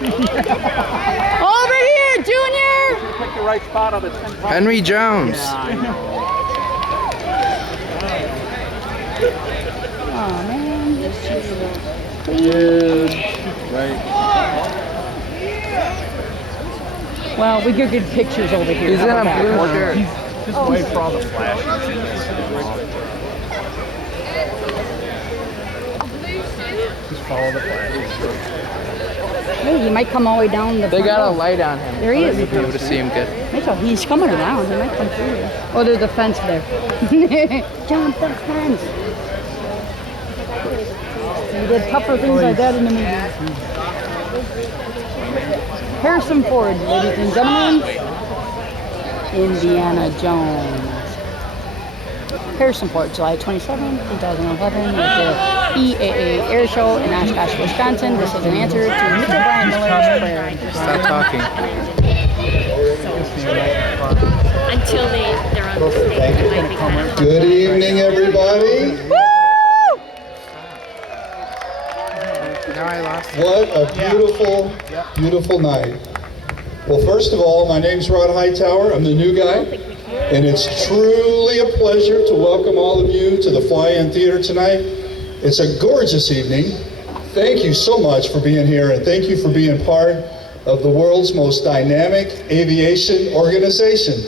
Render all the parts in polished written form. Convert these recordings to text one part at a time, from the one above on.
Over here, Junior! Pick the right spot on the 10. Henry Jones. Oh man, please. Right. Well, we get good pictures over here. He's in a blue shirt. Just wait for all the flashes. Just follow the flashes. Hey, he might come all the way down the They front got a row. light on him. There he is. You'll be able to see him good. Mitchell, he's coming around. He might come through here. Oh, there's a fence there. Jump the fence. He did tougher things like that in the movies. Harrison Ford, ladies and gentlemen. Indiana Jones. Harrison Ford, July 27, 2011, at the EAA Air Show in Oshkosh, Wisconsin. This is an answer to Mr. Brian Miller's prayer. Stop talking. Until they're on the stage, it might be kind of Good evening, everybody. Now I lost it. What a beautiful, beautiful night. Well, first of all, my name's Rod Hightower. I'm the new guy. And it's truly a pleasure to welcome all of you to the Fly-In Theater tonight. It's a gorgeous evening. Thank you so much for being here, and thank you for being part of the world's most dynamic aviation organization.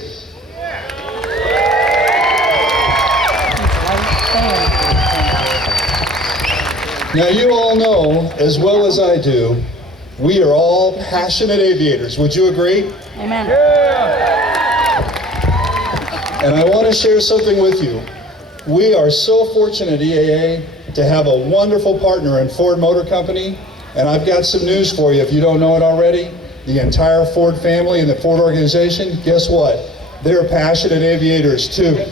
Now, you all know, as well as I do, we are all passionate aviators. Would you agree? Amen. And I want to share something with you. We are so fortunate, EAA, to have a wonderful partner in Ford Motor Company. And I've got some news for you if you don't know it already. The entire Ford family and the Ford organization, guess what? They're passionate aviators too.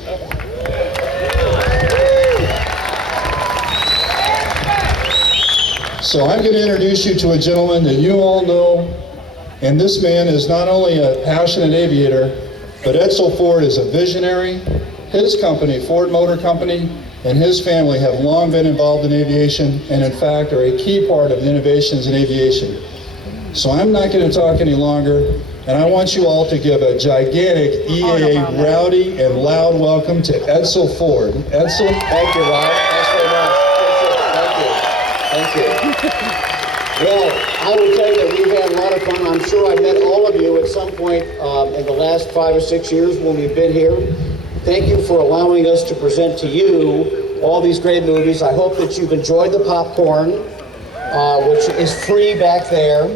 So I'm going to introduce you to a gentleman that you all know. And this man is not only a passionate aviator, but Edsel Ford is a visionary. His company, Ford Motor Company, and his family have long been involved in aviation and in fact are a key part of the innovations in aviation. So I'm not going to talk any longer, and I want you all to give a gigantic EAA rowdy and loud welcome to Edsel Ford. Edsel, thank you, Rod. Thanks very much. Thank you. Well, I will tell you that we've had a lot of fun. I'm sure I've met all of you at some point in the last 5 or 6 years when we've been here. Thank you for allowing us to present to you all these great movies. I hope that you've enjoyed the popcorn, which is free back there.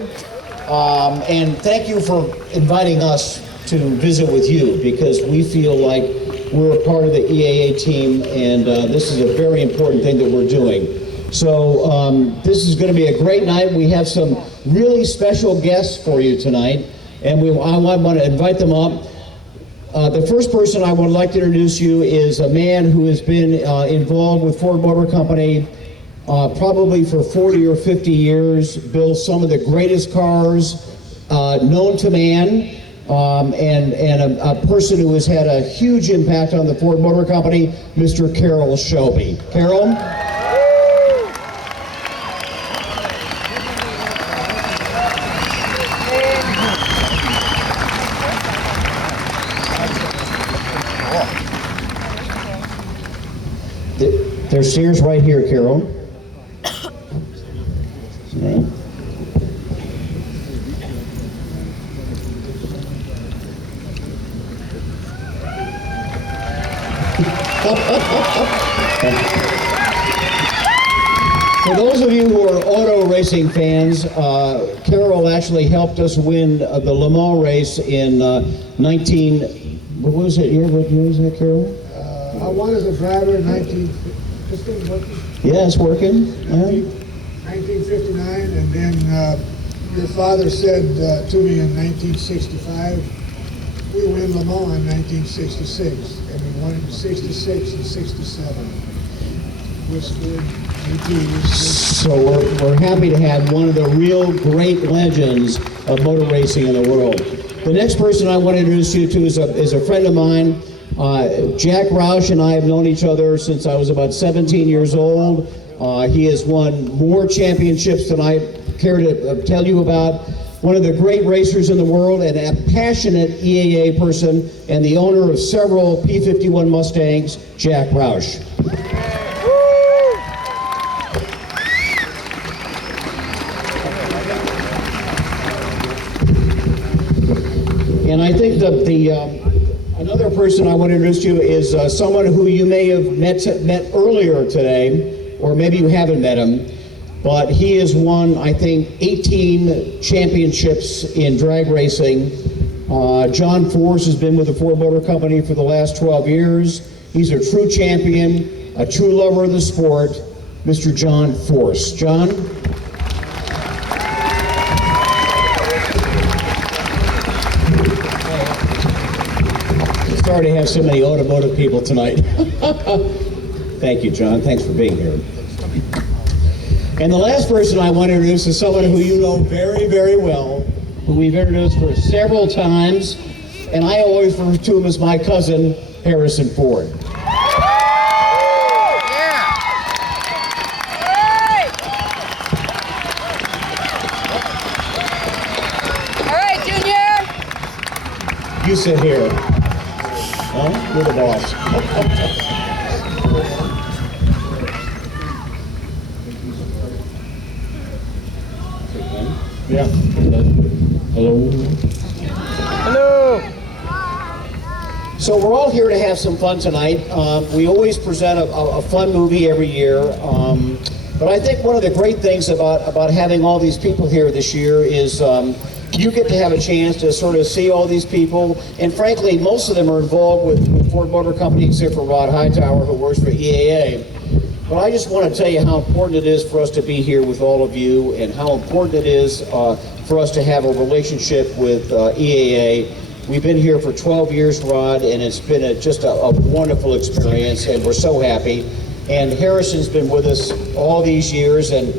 And thank you for inviting us to visit with you, because we feel like we're a part of the EAA team, and this is a very important thing that we're doing. So this is going to be a great night. We have some really special guests for you tonight, and I want to invite them up. The first person I would like to introduce you is a man who has been involved with Ford Motor Company probably for 40 or 50 years, built some of the greatest cars known to man, and a person who has had a huge impact on the Ford Motor Company, Mr. Carroll Shelby. Carroll? There's stairs right here, Carol. Right. For those of you who are auto racing fans, Carol actually helped us win the Le Mans race in what was it year? What year was that, Carol? I won as a driver in 19... Yeah, it's working. 1959, and then your father said to me in 1965, we were in Le Mans in 1966, and we won in 66 and 67. So we're happy to have one of the real great legends of motor racing in the world. The next person I want to introduce you to is a friend of mine. Jack Roush and I have known each other since I was about 17 years old. He has won more championships than I care to tell you about. One of the great racers in the world and a passionate EAA person and the owner of several P-51 Mustangs, Jack Roush. And I think another person I want to introduce to you is someone who you may have met earlier today, or maybe you haven't met him, but he has won, I think, 18 championships in drag racing. John Force has been with the Ford Motor Company for the last 12 years. He's a true champion, a true lover of the sport, Mr. John Force. John? Sorry to have so many automotive people tonight. Thank you, John. Thanks for being here. And the last person I want to introduce is someone who you know very, very well, who we've introduced for several times, and I always refer to him as my cousin, Harrison Ford. All right, Junior. You sit here. Huh? You're the boss. Yeah. Hello. Hello. So we're all here to have some fun tonight. We always present a fun movie every year. But I think one of the great things about having all these people here this year is you get to have a chance to sort of see all these people, and frankly, most of them are involved with Ford Motor Company, except for Rod Hightower, who works for EAA. But I just want to tell you how important it is for us to be here with all of you, and how important it is for us to have a relationship with EAA. We've been here for 12 years, Rod, and it's been just a wonderful experience, and we're so happy. And Harrison's been with us all these years and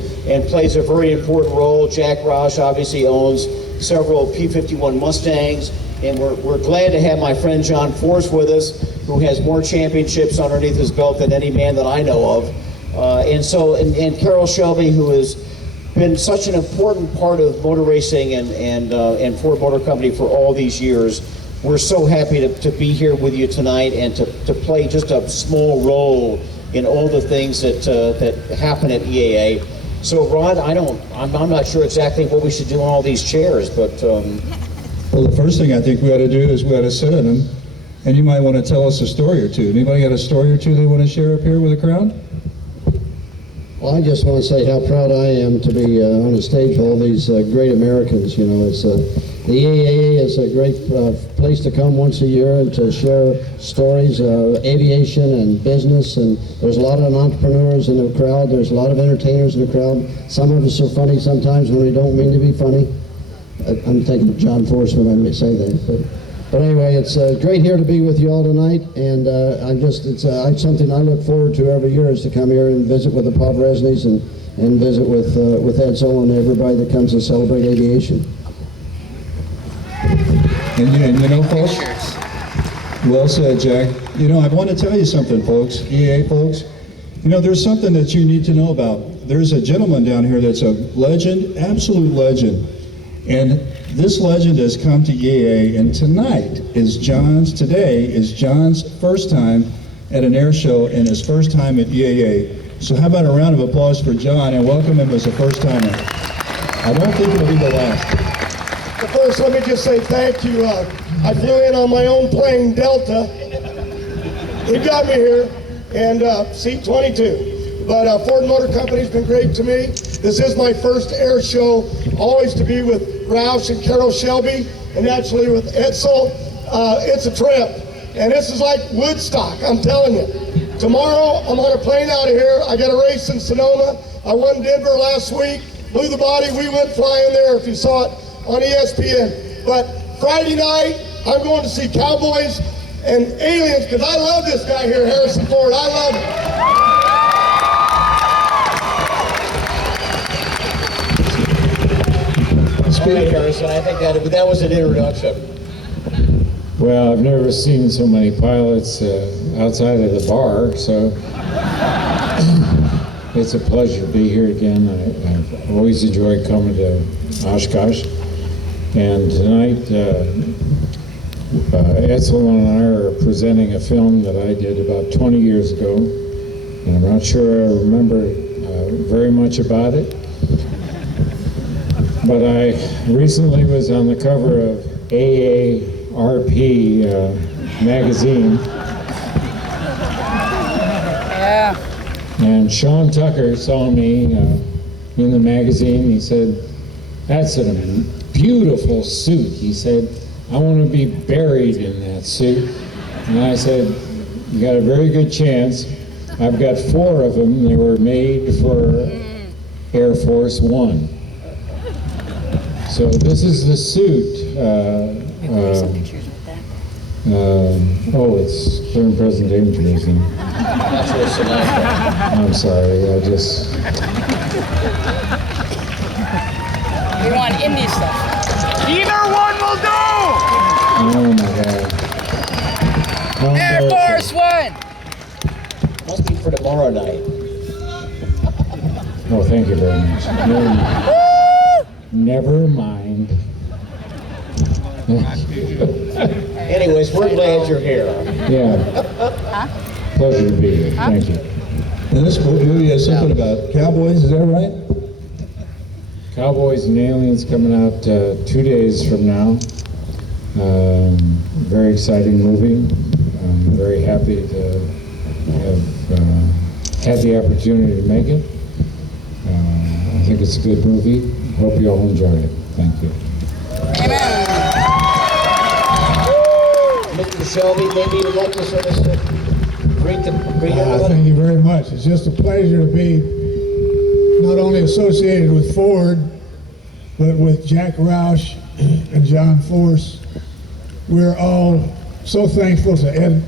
plays a very important role. Jack Roush obviously owns several P-51 Mustangs, and we're glad to have my friend John Force with us, who has more championships underneath his belt than any man that I know of. And Carol Shelby, who has been such an important part of motor racing and Ford Motor Company for all these years. We're so happy to be here with you tonight and to play just a small role in all the things that happen at EAA. So Rod, I'm not sure exactly what we should do on all these chairs, but Well, the first thing I think we ought to do is we ought to sit in them, and you might want to tell us a story or two. Anybody got a story or two they want to share up here with the crowd? Well, I just want to say how proud I am to be on the stage with all these great Americans. You know, it's the EAA is a great place to come once a year and to share stories of aviation and business. And there's a lot of entrepreneurs in the crowd. There's a lot of entertainers in the crowd. Some of us are funny sometimes when we don't mean to be funny. I'm thinking of John Force when I may say that. But anyway, it's great here to be with you all tonight, and it's something I look forward to every year is to come here and visit with the Podresnys and visit with Edsel and everybody that comes to celebrate aviation. And you know, folks, well said, Jack. You know, I want to tell you something, folks, EAA folks. You know, there's something that you need to know about. There's a gentleman down here that's a legend, absolute legend, and this legend has come to EAA, and today is John's first time at an air show and his first time at EAA. So how about a round of applause for John and welcome him as a first timer. I don't think it'll be the last. But first, let me just say thank you. I flew in on my own plane, Delta. He got me here, and seat 22. But Ford Motor Company's been great to me. This is my first air show, always to be with Roush and Carol Shelby, and actually with Edsel. It's a trip, and this is like Woodstock, I'm telling you. Tomorrow, I'm on a plane out of here. I got a race in Sonoma. I won Denver last week, blew the body. We went flying there, if you saw it on ESPN. But Friday night, I'm going to see Cowboys and Aliens, because I love this guy here, Harrison Ford. I love him. Speaking Harrison, I think that was an introduction. Well, I've never seen so many pilots outside of the bar, so It's a pleasure to be here again. I've always enjoyed coming to Oshkosh. And tonight, Edsel and I are presenting a film that I did about 20 years ago. And I'm not sure I remember very much about it. But I recently was on the cover of AARP magazine. Yeah. And Sean Tucker saw me in the magazine. He said, "That's a beautiful suit." He said, "I want to be buried in that suit." And I said, "You got a very good chance. I've got 4 of them. They were made for Air Force One." So this is the suit. It's during present dangerous. I'm sorry, I just... We want indie stuff. Either one will do! Oh my God. Air Force One! Must be for tomorrow night. Oh, thank you very much. Never mind. Anyways, we're glad you're here. Yeah. Pleasure to be here. Thank you. And this movie has something about cowboys, is that right? Cowboys and Aliens coming out 2 days from now. Very exciting movie. I'm very happy to have had the opportunity to make it. I think it's a good movie. Hope you all enjoy it. Thank you. Mr. Shelby, maybe you'd like to sort of greet everyone? Thank you very much. It's just a pleasure to be not only associated with Ford, but with Jack Roush and John Force. We're all so thankful to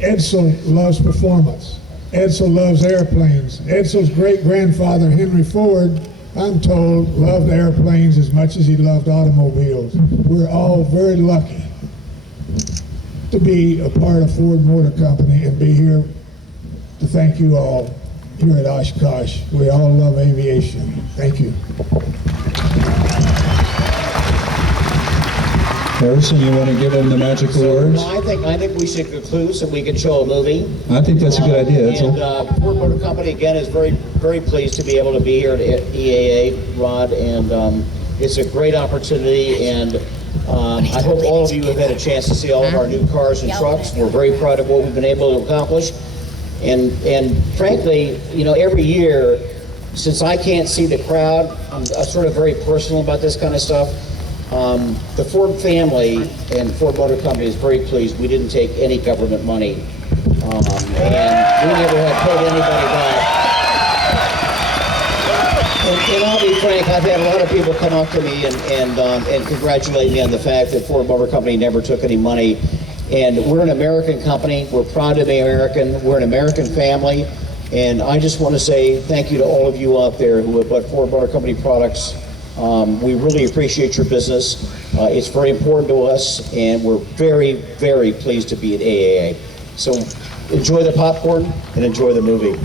Edsel loves performance. Edsel loves airplanes. Edsel's great-grandfather, Henry Ford, I'm told, loved airplanes as much as he loved automobiles. We're all very lucky to be a part of Ford Motor Company and be here to thank you all here at Oshkosh. We all love aviation. Thank you. Harrison, you want to give them the magical words? No, I think we should conclude so we can show a movie. I think that's a good idea. That's And Ford Motor Company again is very, very pleased to be able to be here at EAA, Rod, and it's a great opportunity. And I hope all of you have had a chance to see all of our new cars and trucks. We're very proud of what we've been able to accomplish. And frankly, you know, every year, since I can't see the crowd, I'm sort of very personal about this kind of stuff. The Ford family and Ford Motor Company is very pleased we didn't take any government money. And we never have paid anybody back. And I'll be frank, I've had a lot of people come up to me and congratulate me on the fact that Ford Motor Company never took any money. And we're an American company. We're proud to be American. We're an American family. And I just want to say thank you to all of you out there who have bought Ford Motor Company products. We really appreciate your business. It's very important to us, and we're very, very pleased to be at AAA. So enjoy the popcorn and enjoy the movie.